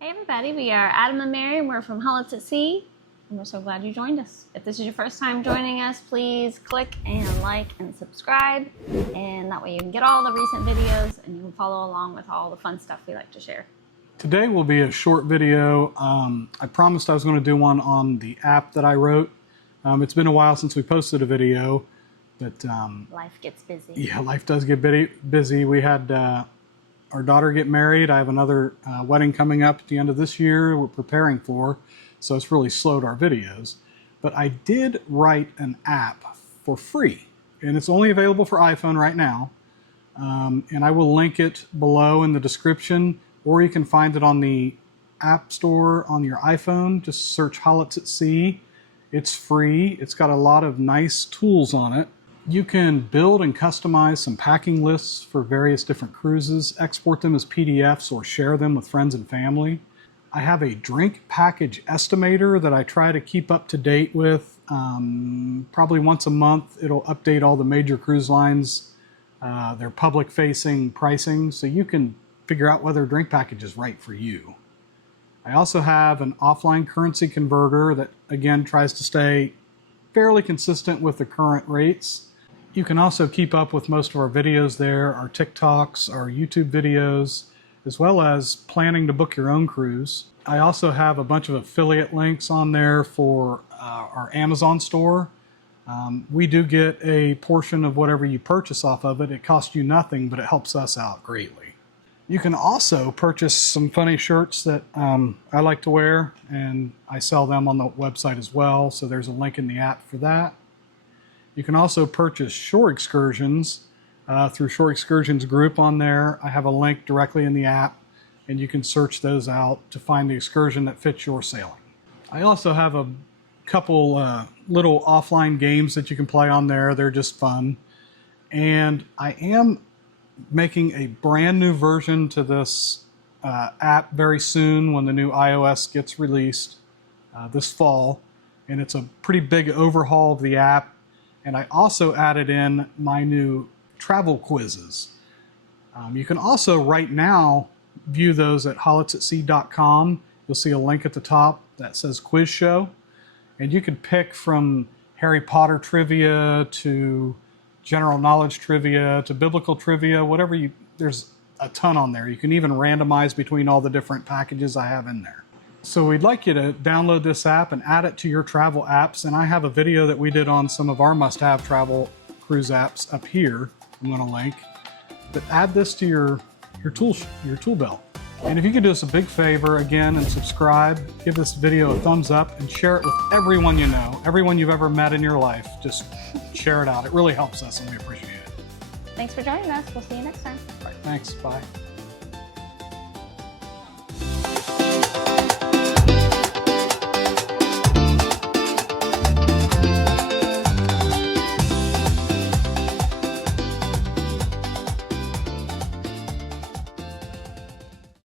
Hey everybody, we are Adam and Mary and we're from Holletts at Sea and we're so glad you joined us. If this is your first time joining us, please click and like and subscribe, and that way you can get all the recent videos and you can follow along with all the fun stuff we like to share. Today will be a short video. I promised I was going to do one on the app that I wrote. It's been a while since we posted a video, but Life gets busy. yeah, life does get busy. We had our daughter get married. I have another wedding coming up at the end of this year we're preparing for, so it's really slowed our videos. But I did write an app for free, and it's only available for iPhone right now. And I will link it below in the description, or you can find it on the App Store on your iPhone. Just search Holletts at Sea. It's free. It's got a lot of nice tools on it. You can build and customize some packing lists for various different cruises, export them as PDFs, or share them with friends and family. I have a drink package estimator that I try to keep up to date with. Probably once a month, it'll update all the major cruise lines, their public-facing pricing, so you can figure out whether a drink package is right for you. I also have an offline currency converter that, again, tries to stay fairly consistent with the current rates. You can also keep up with most of our videos there, our TikToks, our YouTube videos, as well as planning to book your own cruise. I also have a bunch of affiliate links on there for our Amazon store. We do get a portion of whatever you purchase off of it. It costs you nothing, but it helps us out greatly. You can also purchase some funny shirts that I like to wear, and I sell them on the website as well, so there's a link in the app for that. You can also purchase shore excursions through Shore Excursions group on there. I have a link directly in the app, and you can search those out to find the excursion that fits your sailing. I also have a couple little offline games that you can play on there. They're just fun. And I am making a brand new version to this app very soon when the new iOS gets released this fall. And it's a pretty big overhaul of the app. And I also added in my new travel quizzes. You can also right now view those at hollettsatsea.com. You'll see a link at the top that says quiz show. And you can pick from Harry Potter trivia to general knowledge trivia to biblical trivia, whatever you, there's a ton on there. You can even randomize between all the different packages I have in there. So we'd like you to download this app and add it to your travel apps. And I have a video that we did on some of our must-have travel cruise apps up here. I'm going to link. But add this to your tool belt. And if you could do us a big favor again and subscribe, give this video a thumbs up and share it with everyone you know, everyone you've ever met in your life. Just share it out. It really helps us and we appreciate it. Thanks for joining us. We'll see you next time. All right, thanks. Bye.